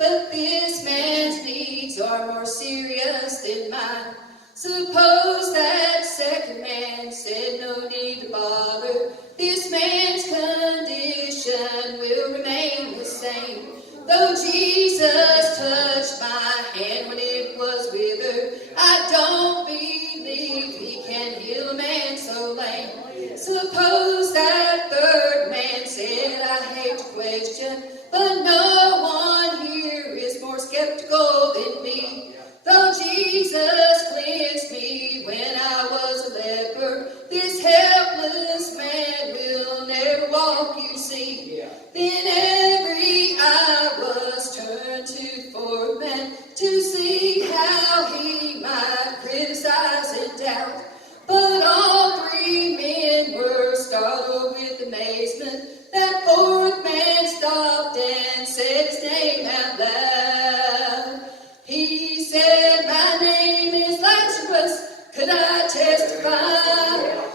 but this man's needs are more serious than mine. Suppose that second man said no need to bother. This man's condition will remain the same. Though Jesus touched my hand when it was withered, I don't believe he can heal a man so lame. Suppose that third man said, I hate to question, but no one here is more skeptical than me. Though Jesus cleansed me when I was a leper, this helpless man will never walk, you see. Then every eye was turned to fourth man to see how he might criticize and doubt. But all three men were startled with amazement. That fourth man stopped and said his name out loud. He said, my name is Lazarus, could I testify?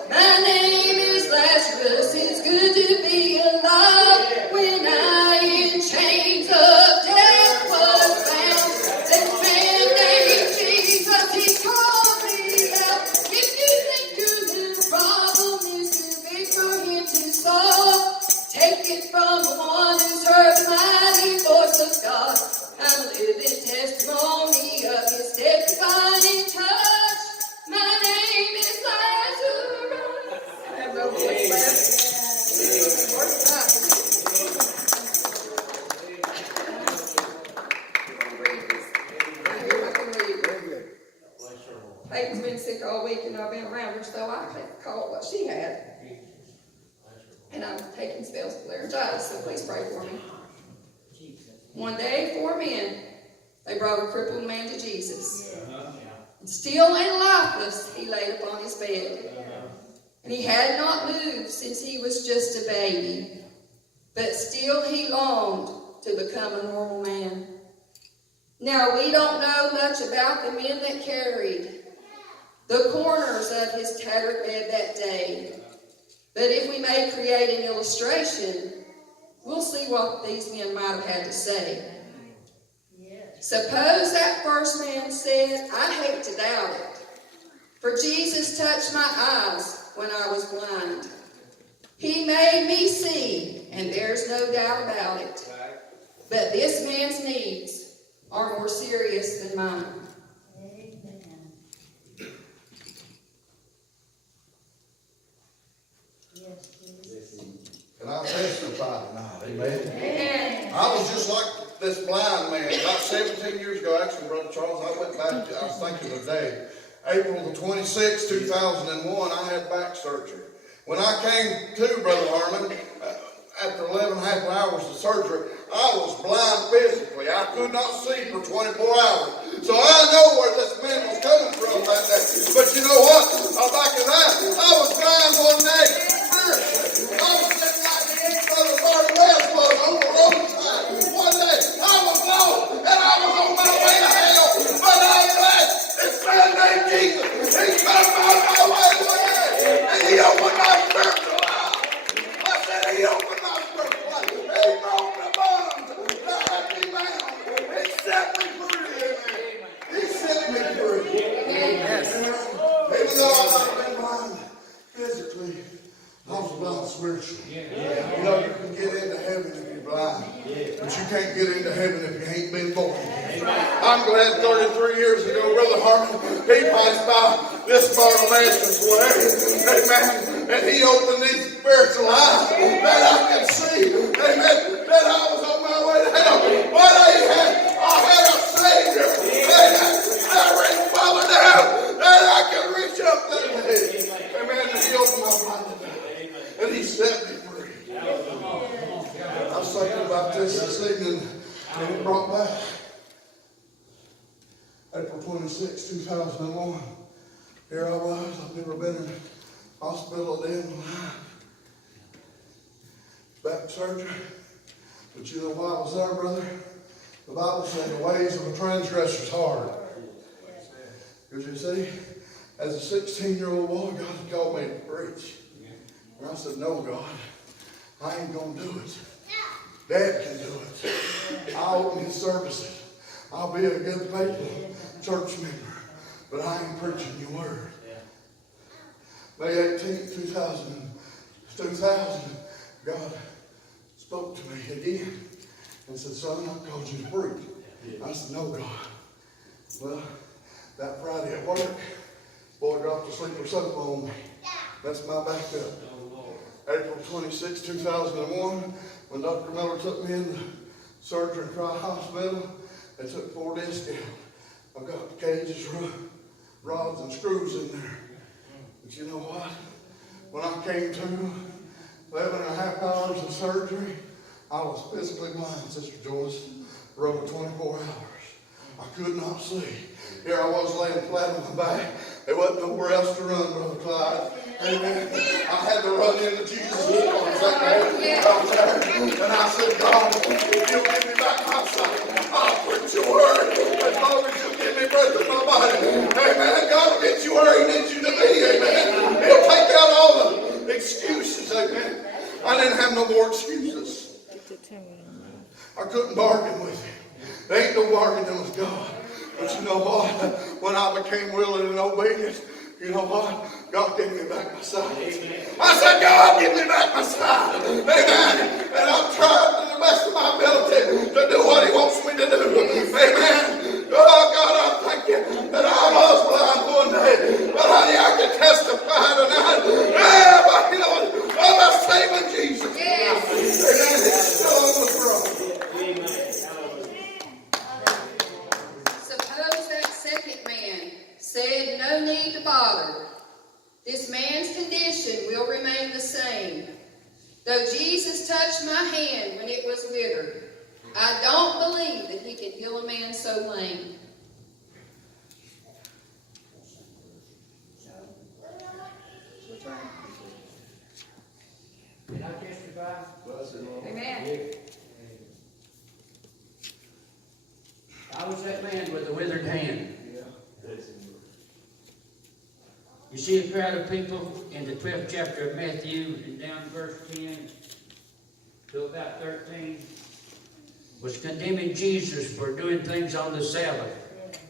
My name is Lazarus, it's good to be alive. When I in chains of death was bound, that man named Jesus, he called me out. If you think your little problem is too big for him to solve, take it from the one who's heard the mighty voice of God. I'm a living testimony of his death-defying touch. My name is Lazarus. I have no voice left. Peyton's been sick all week and I've been around her, so I can't call what she had. And I'm taking spells of laryngitis, so please pray for me. One day, 4 men, they brought a crippled man to Jesus. And still and lifeless, he laid upon his bed. And he had not moved since he was just a baby. But still he longed to become a normal man. Now, we don't know much about the men that carried the corners of his tattered bed that day. But if we may create an illustration, we'll see what these men might have had to say. Suppose that first man said, I hate to doubt it, for Jesus touched my eyes when I was blind. He made me see, and there's no doubt about it. But this man's needs are more serious than mine. Can I testify tonight? Amen. Amen. I was just like this blind man. About 17 years ago, actually, Brother Charles, I went back, I was thinking of the day. April the 26th, 2001, I had back surgery. When I came to, Brother Harmon, after 11 and a half hours of surgery, I was blind physically. I could not see for 24 hours. So I know where this man was coming from that day. But you know what? Back in that, I was blind one day. Spiritually. I was sitting like this, Brother Martin West was on the roadside. One day, I was lost, and I was on my way to hell. But I'm glad this man named Jesus, he come out my way today. And he opened my spiritual eyes. I said he opened my spiritual eyes. He broke the bonds that had me bound. He set me free. He set me free. Yes. Even though I might have been blind physically, I was blind spiritually. You know, you can get into heaven if you're blind, but you can't get into heaven if you ain't been born again. I'm glad 33 years ago, Brother Harmon, he passed by this Bartimaeus way. Amen. And he opened these spiritual eyes that I could see. Amen. That I was on my way to hell. But I had a Savior. Amen. That reached further down that I could reach up there. Amen. And he opened my mind. And he set me free. I was thinking about this evening, and it brought back April 26, 2001. Here I was. I've never been in a hospital a day in my life. Back surgery. But you know why I was there, brother? The Bible said the ways of a transgressor is hard. Because you see, as a 16-year-old boy, God called me to preach. And I said, no, God, I ain't going to do it. Dad can do it. I'll open his services. I'll be a good, faithful church member. But I ain't preaching your word. May 18th, 2000, God spoke to me again and said, son, I called you to preach. I said, no, God. Well, that Friday at work, boy dropped a sleeper sofa on me. That's my backup. April 26, 2001, when Dr. Miller took me into surgery in Cry Hospital, they took 4 discs out. I've got cages, rods, and screws in there. But you know what? When I came to 11 and a half hours of surgery, I was physically blind, Sister Joyce, for over 24 hours. I could not see. Here I was laying flat on my back. There wasn't nowhere else to run, Brother Clyde. Amen. I had to run into Jesus' arms that day out there. And I said, God, if you'll give me back my sight, I'll preach your word. As long as you'll give me breath in my body. Amen. God will get you where he needs you to be. Amen. He'll take out all the excuses. Amen. I didn't have no more excuses. I couldn't bargain with him. There ain't no bargaining with God. But you know what? When I became willing and obedient, you know what? God gave me back my sight. I said, God, give me back my sight. Amen. And I'm trying to the best of my ability to do what he wants me to do. Amen. Oh, God, I thank you that I was blind one day. But honey, I can testify tonight. But you know, of the saving Jesus. Yes. Amen. He's still on the throne. Said, no need to bother. This man's condition will remain the same. Though Jesus touched my hand when it was withered, I don't believe that he can heal a man so lame. Can I testify? Amen. I was that man with the withered hand. You see a crowd of people in the 12th chapter of Matthew and down verse 10 to about 13 was condemning Jesus for doing things on the Sabbath,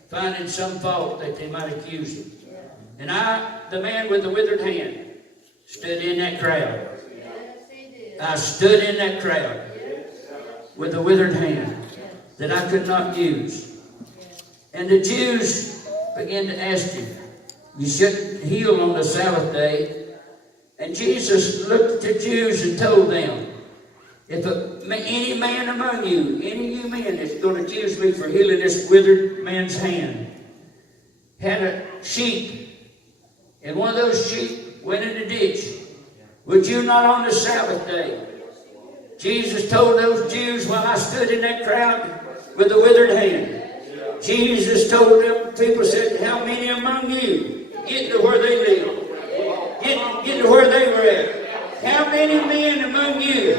finding some fault that they might accuse him. And I, the man with the withered hand, stood in that crowd. I stood in that crowd with a withered hand that I could not use. And the Jews began to ask him, you shouldn't heal on the Sabbath day. And Jesus looked at the Jews and told them, if any man among you, any of you men that's going to accuse me for healing this withered man's hand, had a sheep, and one of those sheep went in the ditch, would you not on the Sabbath day? Jesus told those Jews while I stood in that crowd with the withered hand. Jesus told them, people said, how many among you? Get to where they live. Get to where they were at. How many men among you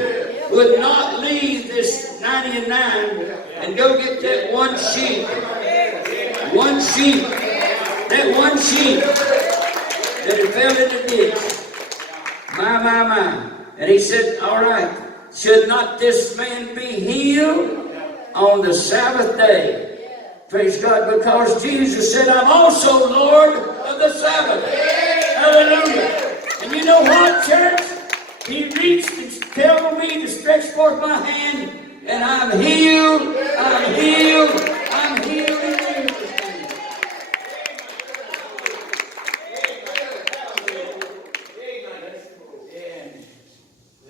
would not leave this 99 and go get that one sheep? One sheep. That one sheep that had fell in the ditch. My. And he said, all right, should not this man be healed on the Sabbath day? Praise God, because Jesus said, I'm also Lord of the Sabbath. Hallelujah. And you know what, church? He reached and told me to stretch forth my hand, and I'm healed, I'm healed, I'm healed in Jesus' name.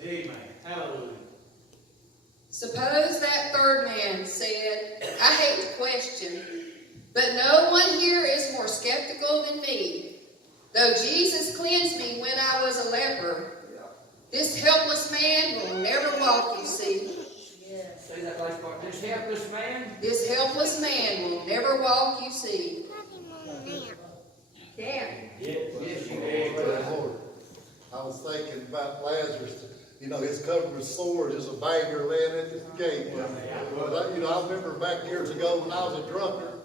Amen. Hallelujah. Suppose that third man said, I hate to question, but no one here is more skeptical than me. Though Jesus cleansed me when I was a leper, this helpless man will never walk, you see. Say that last part. This helpless man. This helpless man will never walk, you see. Yeah. Yes, you can. Lord, I was thinking about Lazarus. You know, he's covered with sores. There's a beggar laying at the gate. I remember back years ago when I was a drunkard.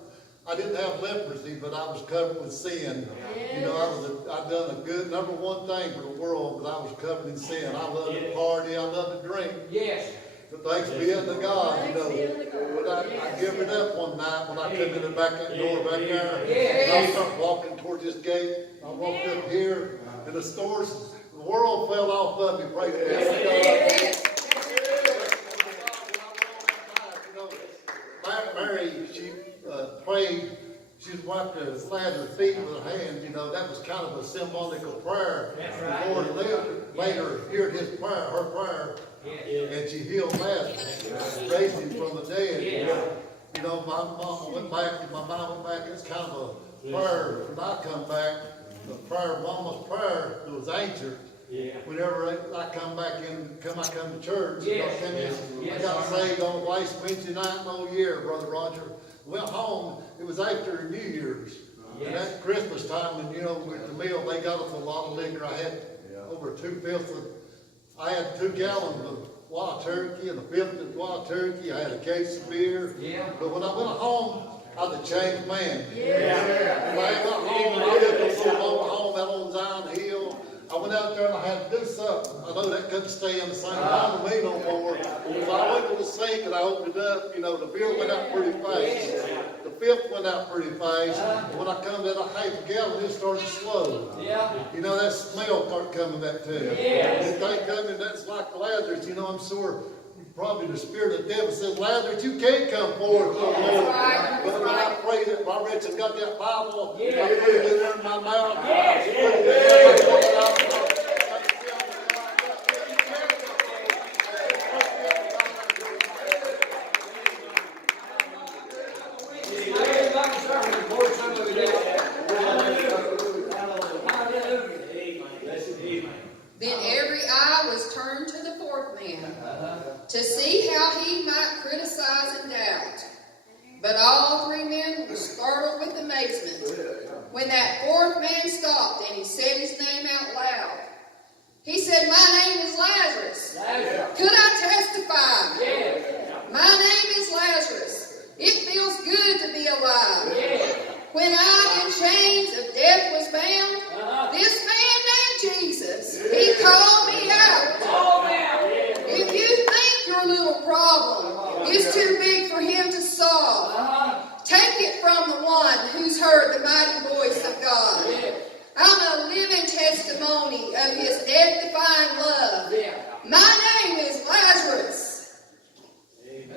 I didn't have leprosy, but I was covered with sin. You know, I'd done a good #1 thing for the world, but I was covered in sin. I loved to party. I loved to drink. Yes. Thanks be unto God, you know. But I give it up one night when I come in the back that door back there. And I start walking toward this gate. I walked up here, and the world fell off of me. Praise God. Mary, she prayed. She wiped her Lazarus' feet with her hand. You know, that was kind of a symbolical prayer. The Lord later heard his prayer, her prayer. And she healed Lazarus, raised him from the dead. You know, my mama went back, it's kind of a prayer. When I come back, the prayer, mama's prayer, it was answered. Whenever I come to church, I got saved on last Wednesday night, no year, Brother Roger. Went home, it was after New Year's. And that's Christmas time, and you know, with the meal, they got us a lot of liquor. I had over 2/5 of, I had 2 gallons of wild turkey and a 1/5 of wild turkey. I had a case of beer. But when I went home, I was a changed man. When I went home, I lived a little over home out on Zion Hill. I went out there and I had to do something. I know that couldn't stay in the same room with me no more. So I went to the sink and I opened it up. You know, the beer went out pretty fast. The 5th went out pretty fast. And when I come to that 1/2 gallon, it started slow. You know, that smell started coming back to me. And they come, that's like Lazarus. You know, I'm sure probably the spirit of the devil said, Lazarus, you can't come forward no more. But when I prayed it, my Richard got that Bible, I put it in there in my mouth. Then every eye was turned to the 4th man, to see how he might criticize and doubt. But all 3 men were startled with amazement when that 4th man stopped and he said his name out loud. He said, "My name is Lazarus. Could I testify? My name is Lazarus. It feels good to be alive. When I in chains of death was bound, this man named Jesus, he called me out. If you think your little problem is too big for him to solve, take it from the one who's heard the mighty voice of God. I'm a living testimony of his death-defying love. My name is Lazarus."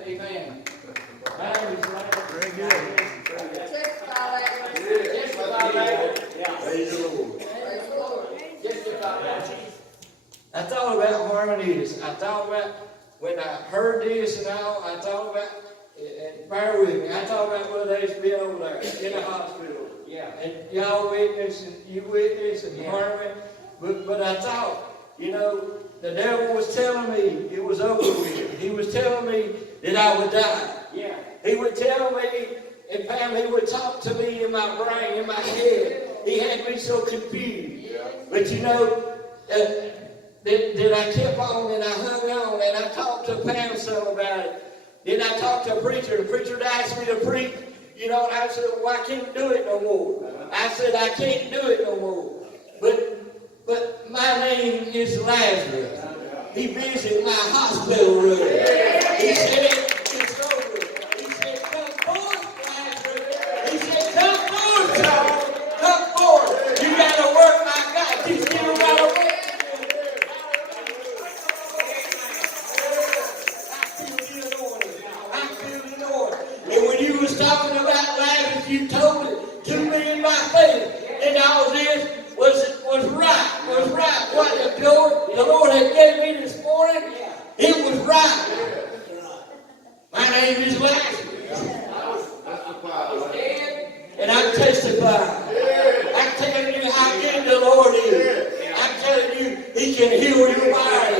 Amen. My name is Lazarus. Very good. Testify, Lazarus. Testify, Lazarus. Praise the Lord. Praise the Lord. Testify, Lazarus. I thought about harmonies. I thought about when I heard this and all, I thought about, and bear with me, I thought about what they's been over there in the hospital. And y'all witness and you witness and harmony. But I thought, you know, the devil was telling me it was over with. He was telling me that I would die. He would tell me, and Pam, he would talk to me in my brain, in my head. He had me so confused. But you know, that I kept on and I hung on and I talked to Pam some about it. Then I talked to a preacher. The preacher asked me to preach. You know, and I said, well, I can't do it no more. I said, I can't do it no more. But my name is Lazarus. He visited my hospital room. He said, it's over. He said, come forth, Lazarus. He said, come forth, Charles. Come forth. You got to work my God. You still got to work. I feel the Lord. And when you was talking about Lazarus, you told it to me in my faith. And all this was right. What the Lord had gave me this morning, it was right. My name is Lazarus. And I'm testifying. I'm telling you how good the Lord is. I'm telling you, He can heal your body.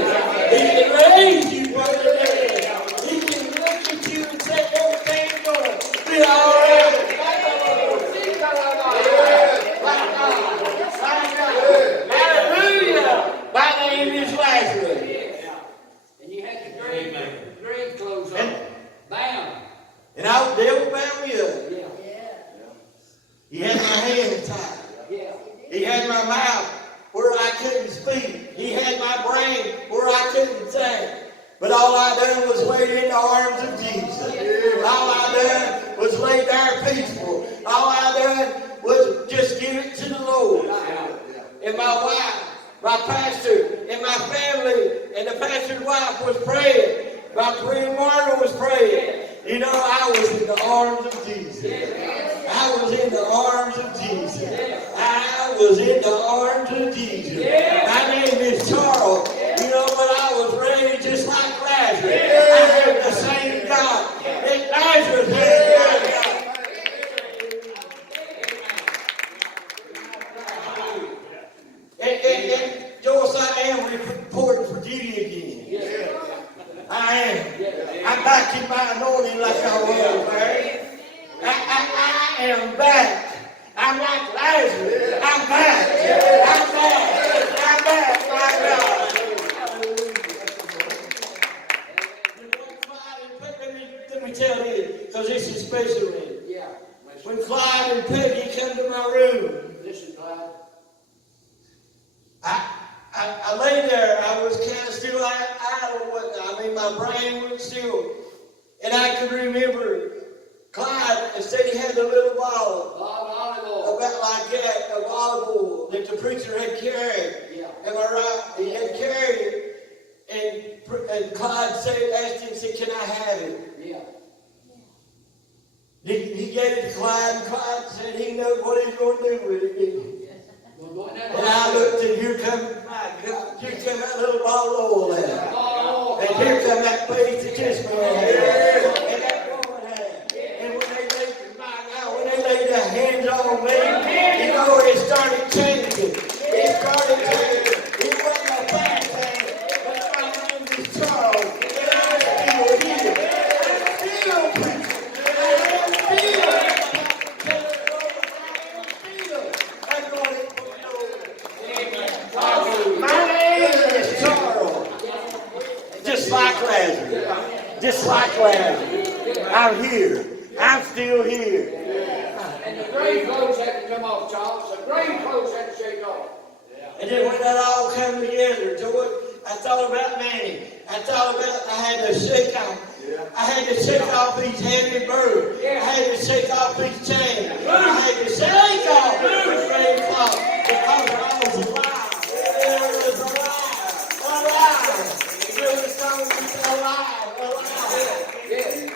He can raise you from the dead. He can look at you and say, everything's going to be all right. Hallelujah. My name is Lazarus. And you had the grave clothes on. Bound. And the devil bound me up. He had my hands tied. He had my mouth where I couldn't speak. He had my brain where I couldn't think. But all I done was laid in the arms of Jesus. All I done was lay there peaceful. All I done was just give it to the Lord. And my wife, my pastor, and my family, and the pastor's wife was praying. My friend Marta was praying. You know, I was in the arms of Jesus. I was in the arms of Jesus. I was in the arms of Jesus. My name is Charles. You know, but I was raised just like Lazarus. I had the same God that Lazarus had. And Joyce, I am reporting for duty again. I am. I'm back in my anointing like I was, man. I am back. I'm like Lazarus. I'm back. I'm back. I'm back, my God. Let me tell you, because this is special. When Clyde and Peggy come to my room, I lay there. I was kind of still idle. I mean, my brain was still. And I could remember Clyde said he had a little bottle, about like that, of olive oil that the preacher had carried. Am I right? He had carried it. And Clyde asked him, said, "Can I have it?" He gave it to Clyde, and Clyde said he knows what he's going to do with it. And I looked, and here come that little bottle of oil out. And here come that face that this man had. And that woman had. And when they laid their hands on me, you know, it started changing. It started changing. It wasn't a bad thing, but my name is Charles. And I'm still here. I'm still preaching. Just like Lazarus. I'm here. I'm still here. And the grave clothes had to come off, Charles. The grave clothes had to shake off. And then when that all came together, George, I thought about Manny. I thought about I had to shake off. I had to shake off these heavy burdens. I had to shake off these chains. I had to shake off the grave cloth because I was alive. It was alive. Alive. It was so alive.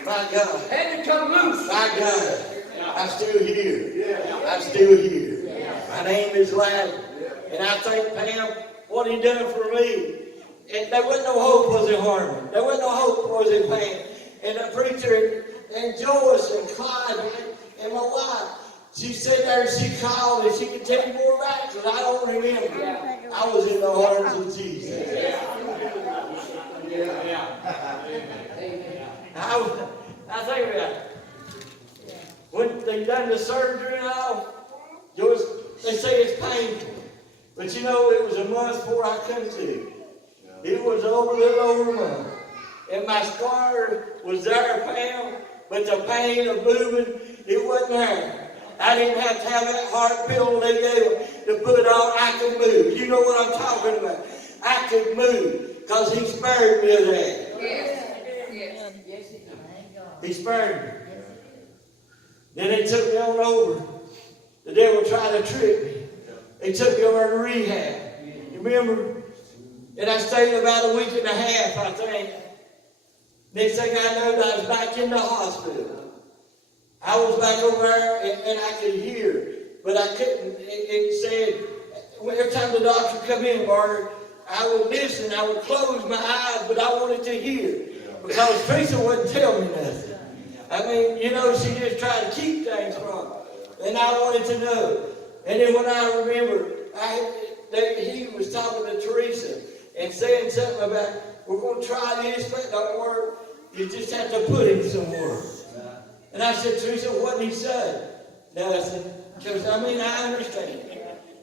My God. Had to come loose. My God. I'm still here. I'm still here. My name is Lazarus. And I thank Pam what he done for me. And there wasn't no hope was in Harmon. There wasn't no hope was in Pam. And the preacher and Joyce and Clyde and my wife, she sat there and she called and she could tell you more about it because I don't remember. I was in the arms of Jesus. I think about it. When they done the surgery and all, they say it's painful. But you know, it was a month before I come to. It was a little over a month. And my scar was there, Pam, but the pain of moving, it wasn't there. I didn't have to have that heart pill they gave to put on. I could move. You know what I'm talking about. I could move because he spared me of that. Yes. He spared me. Then they took me on over. The devil tried to trick me. They took me over to rehab. You remember? And I stayed about a week and a half, I think. Next thing I know, I was back in the hospital. I was back over there and I could hear, but I couldn't. It said, every time the doctor come in, Margaret, I would listen. I would close my eyes, but I wanted to hear. Because Teresa wouldn't tell me nothing. I mean, you know, she just tried to keep things from me. And I wanted to know. And then when I remember, he was talking to Teresa and saying something about, we're going to try this, but it don't work. You just have to put in some work. And I said, Teresa, what did he say? Nothing. Because, I mean, I understand.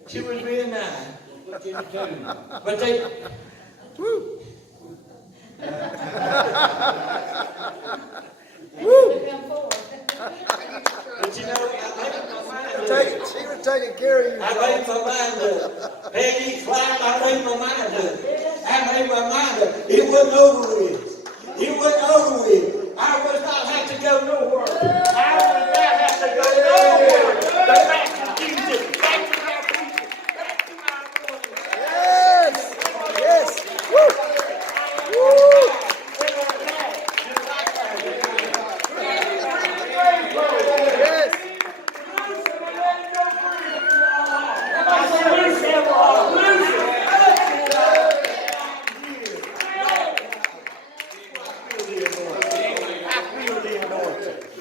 She was being nice. But they... Woo! Woo! But you know, I made my mind up. She was taking care of you. I made my mind up. Peggy, Clyde, I made my mind up. I made my mind up. It wasn't over with. It went over with. I would not have to go nowhere. I would not have to go nowhere. But back to Jesus. Back to my people. Back to my Lord. Yes! Yes! Woo! Woo!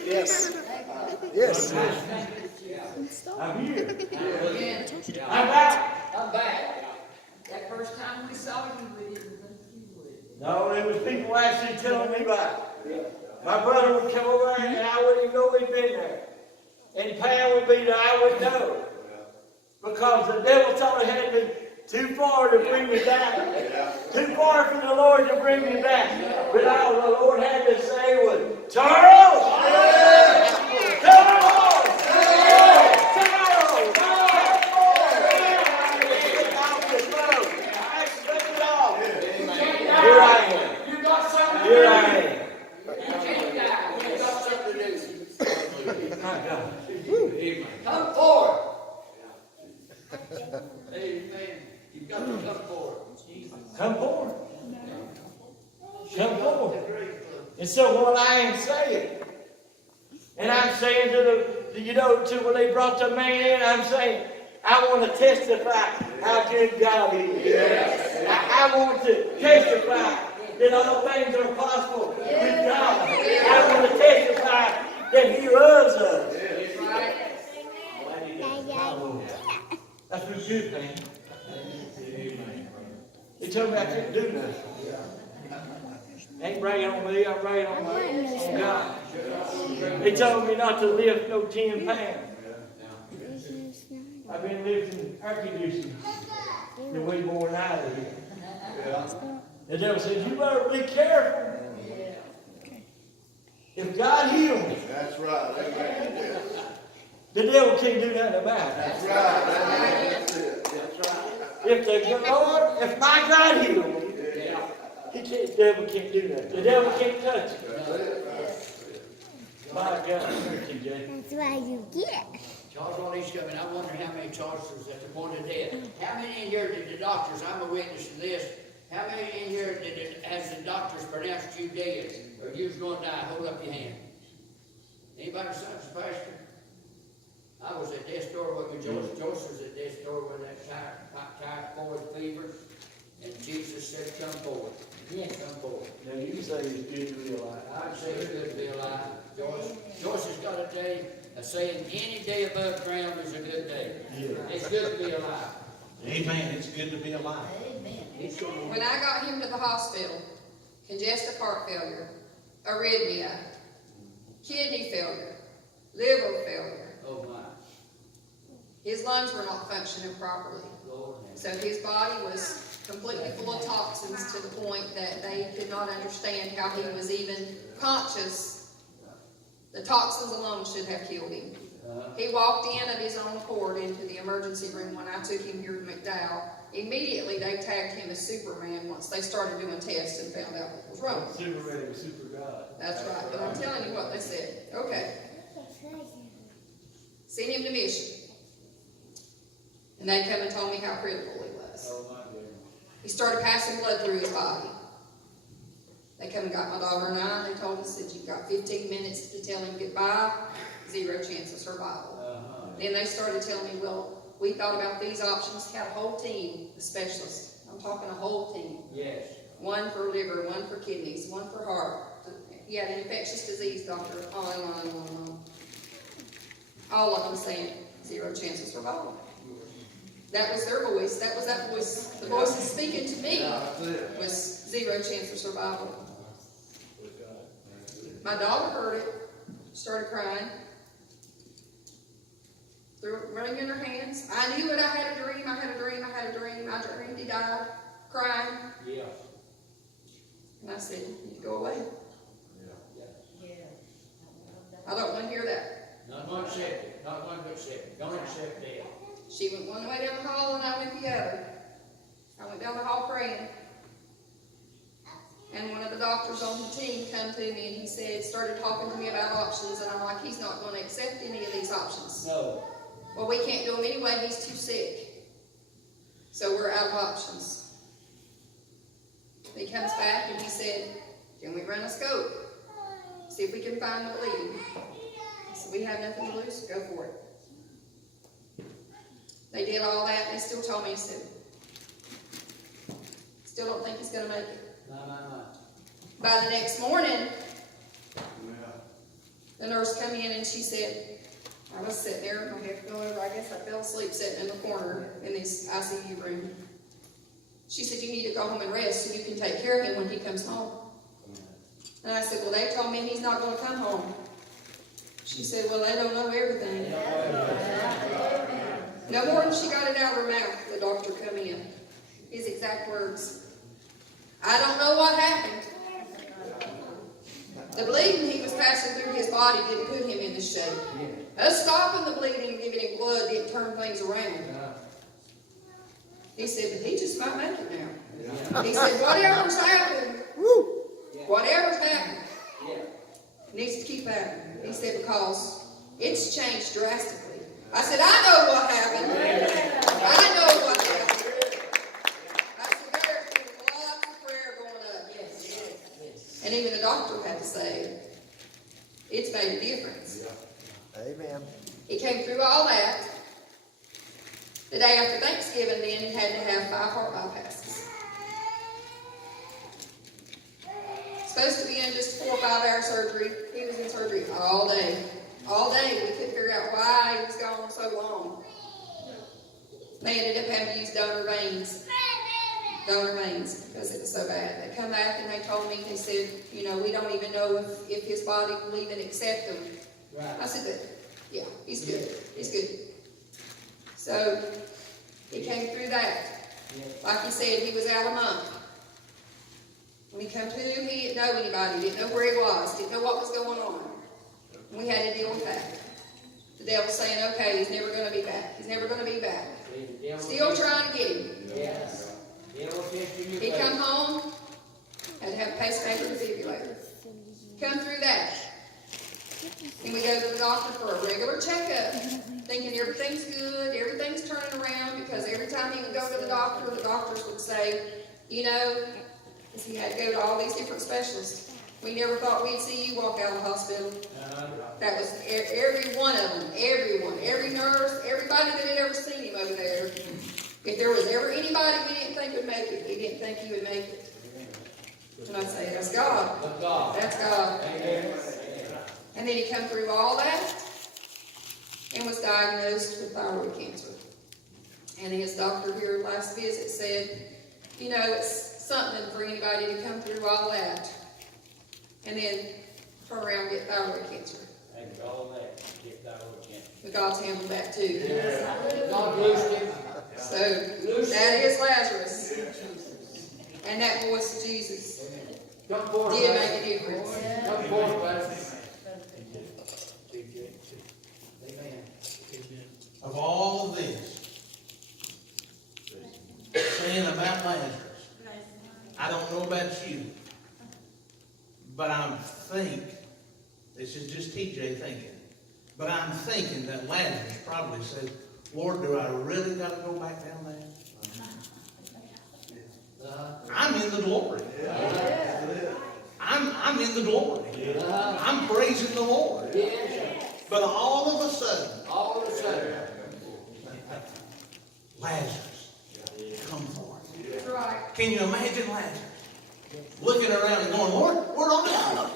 Yes! Yes! Yes! I'm here. Again, I'm back. I'm back. That first time we saw you, we didn't think you would. No, there was people actually telling me about it. My brother would come over there and I wouldn't even know he'd been there. And Pam would be there, I wouldn't know. Because the devil thought it had me too far to bring me down. Too far for the Lord to bring me back. But all the Lord had to say was, Charles! Charles! Here I am. You got something Here I am. You got something to do. My God. Come forward. Amen. You've got to come forward. Come forward. Come forward. And so what I am saying, and I'm saying to when they brought the man in, I'm saying, I want to testify how good God is. I want to testify that all things are possible with God. I want to testify that He loves us. That's what's good, man. He told me I couldn't do nothing. Ain't bragging on me, I'm bragging on God. He told me not to lift no 10 pounds. I've been lifting air conditioning that weigh more than I do. The devil said, you better be careful. If God heals me, That's right. Amen. the devil can't do nothing about it. That's right. That's it. That's right. If my God heals me, the devil can't do nothing. The devil can't touch it. My God, thank you, Jay. That's why you get. Charles, while he's coming, I wonder how many Charles's that are born to death. How many in here did the doctors, I'm a witness to this, how many in here has the doctors pronounced you dead, or you was going to die? Hold up your hand. Anybody besides the pastor? I was at death's door with Joseph. Joseph was at death's door with that typhoid fever, and Jesus said, come forward. Come forward. Now you say it's good to be alive. I'd say it's good to be alive. Joyce has got a day, a saying, any day above ground is a good day. Yeah. It's good to be alive. Amen. It's good to be alive. When I got him to the hospital, congestive heart failure, arrhythmia, kidney failure, liver failure. Oh my. His lungs were not functioning properly. Lord. So his body was completely full of toxins to the point that they could not understand how he was even conscious. The toxins alone should have killed him. He walked in of his own accord into the emergency room when I took him here to McDowell. Immediately they tagged him as Superman once they started doing tests and found out what was wrong. Superman, super God. That's right, but I'm telling you what they said. Okay. Sent him to Mission. And they come and told me how critical he was. Oh my goodness. He started passing blood through his body. They come and got my daughter and I, and they told us that you've got 15 minutes to tell him goodbye, 0 chance of survival. Then they started telling me, well, we thought about these options, had a whole team of specialists. I'm talking a whole team. Yes. One for liver, one for kidneys, one for heart. He had an infectious disease doctor, on and on and on and on. All of them saying 0 chance of survival. That was their voice. That was that voice. The voice that's speaking to me was 0 chance of survival. My daughter heard it, started crying, threw it running in her hands. I knew it. I had a dream. I had a dream. I had a dream. I dreamed he died, crying. Yeah. And I said, you go away. I don't want to hear that. Not one accept it. Not one to accept it. Don't accept that. She went one way down the hall and I went the other. I went down the hall praying. And one of the doctors on the team come to me and he said, started talking to me about options, and I'm like, he's not going to accept any of these options. No. Well, we can't do them anyway, he's too sick. So we're out of options. He comes back and he said, can we run a scope? See if we can find the bleeding. So we have nothing to lose, go for it. They did all that and they still told me to sue. Still don't think he's going to make it. No. By the next morning, the nurse come in and she said, I was sitting there, I have to go over, I guess I fell asleep sitting in the corner in this ICU room. She said, you need to go home and rest so you can take care of him when he comes home. And I said, well, they told me he's not going to come home. She said, well, they don't know everything. No more than she got it out of her mouth, the doctor come in. His exact words. I don't know what happened. The bleeding he was passing through his body didn't put him in this shape. Us stopping the bleeding and giving him blood didn't turn things around. He said, but he just might make it now. He said, whatever's happened, needs to keep happening. He said, because it's changed drastically. I said, I know what happened. I know what happened. I said, there's been lots of prayer going up. Yes. And even the doctor had to say, it's made a difference. Amen. He came through all that. The day after Thanksgiving, then he had to have 5 heart bypasses. Supposed to be in just 4 or 5 hour surgery. He was in surgery all day. All day. We couldn't figure out why he was gone so long. They ended up having to use donor veins. Because it was so bad. They come back and they told me, they said, we don't even know if his body will even accept him. Right. I said, good. Yeah, he's good. He's good. So, he came through that. Like he said, he was out a month. When he come to, he didn't know anybody, didn't know where he was, didn't know what was going on. And we had to deal with that. The devil's saying, okay, he's never going to be back. He's never going to be back. Still trying to get him. Yes. He come home, had to have a pacemaker and defibrillator. Come through that. And we go to the doctor for a regular checkup, thinking everything's good, everything's turning around, because every time he would go to the doctors would say, because he had to go to all these different specialists. We never thought we'd see you walk out of the hospital. That was every one of them, everyone, every nurse, everybody that had ever seen him over there. If there was ever anybody we didn't think would make it, we didn't think he would make it. And I'd say, that's God. That's God. And then he come through all that and was diagnosed with thyroid cancer. And his doctor here last visit said, it's something for anybody to come through all that and then turn around and get thyroid cancer. After all that, get thyroid cancer. But God's handled that too. God loosed him. So that is Lazarus. And that voice of Jesus Come forth, did brother. make a difference. Come forth, brother. Amen. Of all of this, saying about Lazarus, I don't know about you, but I think, this is just TJ thinking, but I'm thinking that Lazarus probably said, Lord, do I really got to go back down there? I'm in the glory. I'm in the glory. I'm praising the Lord. But all of a sudden, Lazarus, come forth. That's right. Can you imagine Lazarus looking around and going, Lord, where are you?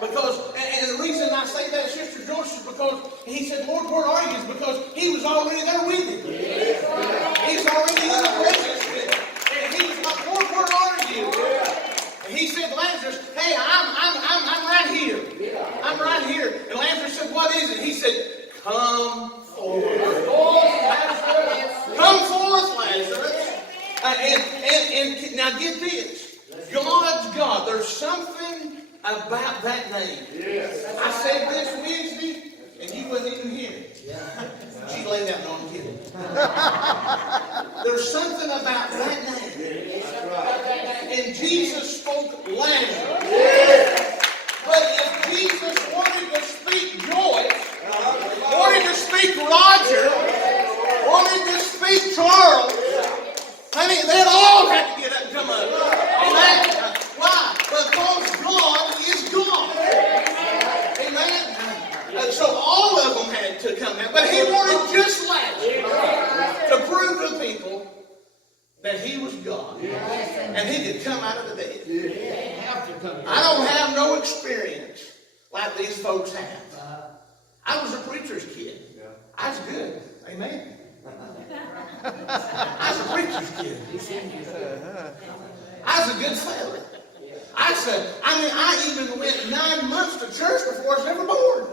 Because, and the reason I say that, Sister Joyce, is because he said, Lord, where are you? Is because he was already there with him. He's already in the presence with him. And he was like, Lord, where are you? And he said, Lazarus, hey, I'm right here. I'm right here. And Lazarus said, what is it? He said, come forth. Come forth, Lazarus. And now get this. God's God. There's something about that name. I said this Wednesday, and you wasn't even here. She laid out, no, I'm kidding. There's something about that name. And Jesus spoke speak Roger, wanted to speak Charles, honey, they'd all have to get up and come up. Amen. Why? Because God is God. Amen. So all of them had to come out. But he wanted just Lazarus to prove to the people that he was God. And he could come out of the dead. I don't have no experience like these folks have. I was a preacher's kid. I was good. Amen. I was a preacher's kid. I was a good fella. I even went 9 months to church before I was ever born.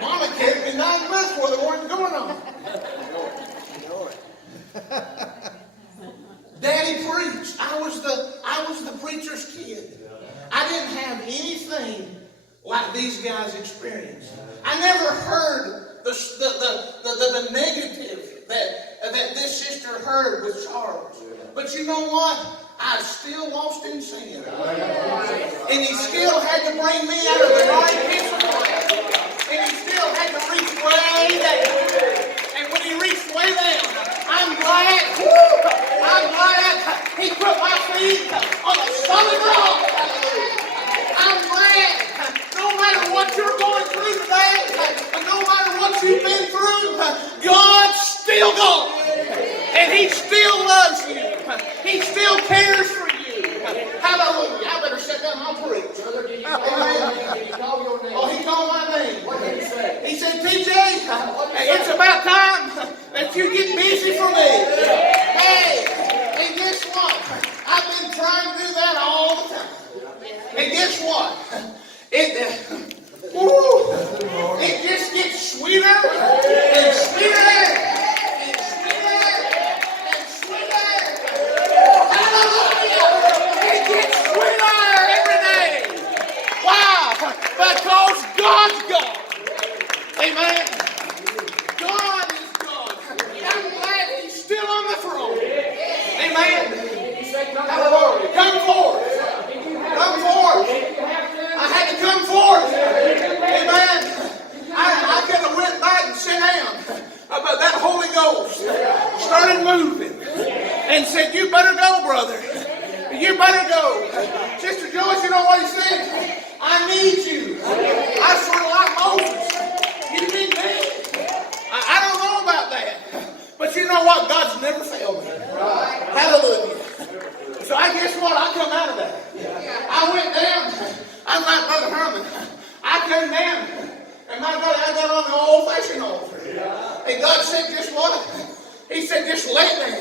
Mama carried me 9 months before the war's going on. Daddy preached. I was the preacher's kid. I didn't have anything like these guys experienced. I never heard the negative that this sister heard with Charles. But you know what? I still lost in sin. And he still had to bring me out of the right pits of life. And he still had to reach way down. And when he reached way down, I'm glad he put my feet on a solid rock. I'm glad no matter what you're going through today, no matter what you've been through, God's still God. And he still loves you. He still cares for you. Hallelujah. I better sit down and I'll preach. Oh, he called my name. What did he say? He said, TJ, it's about time that you get busy for me. Hey, and guess what? I've been trying to do that all the time. And guess what? It just gets sweeter and sweeter and sweeter and sweeter. Hallelujah! It gets sweeter every day. Wow! Because God's God. Amen. God is God. I'm glad He's still on the throne. Amen. Hallelujah. Come forth. Come forth. I had to come forth. Amen. I could have went back and sat down. But that Holy Ghost started moving and said, you better go, brother. You better go. Sister Joyce, you know what he said? I need you. I sort of like Moses. You need me. I don't know about that. But you know what? God's never failed me. Hallelujah. So I guess what? I come out of that. I went down. I'm like Brother Herman. I came down. And my God, I got on the old-fashioned altar. And God said, just what? He said, just lay there.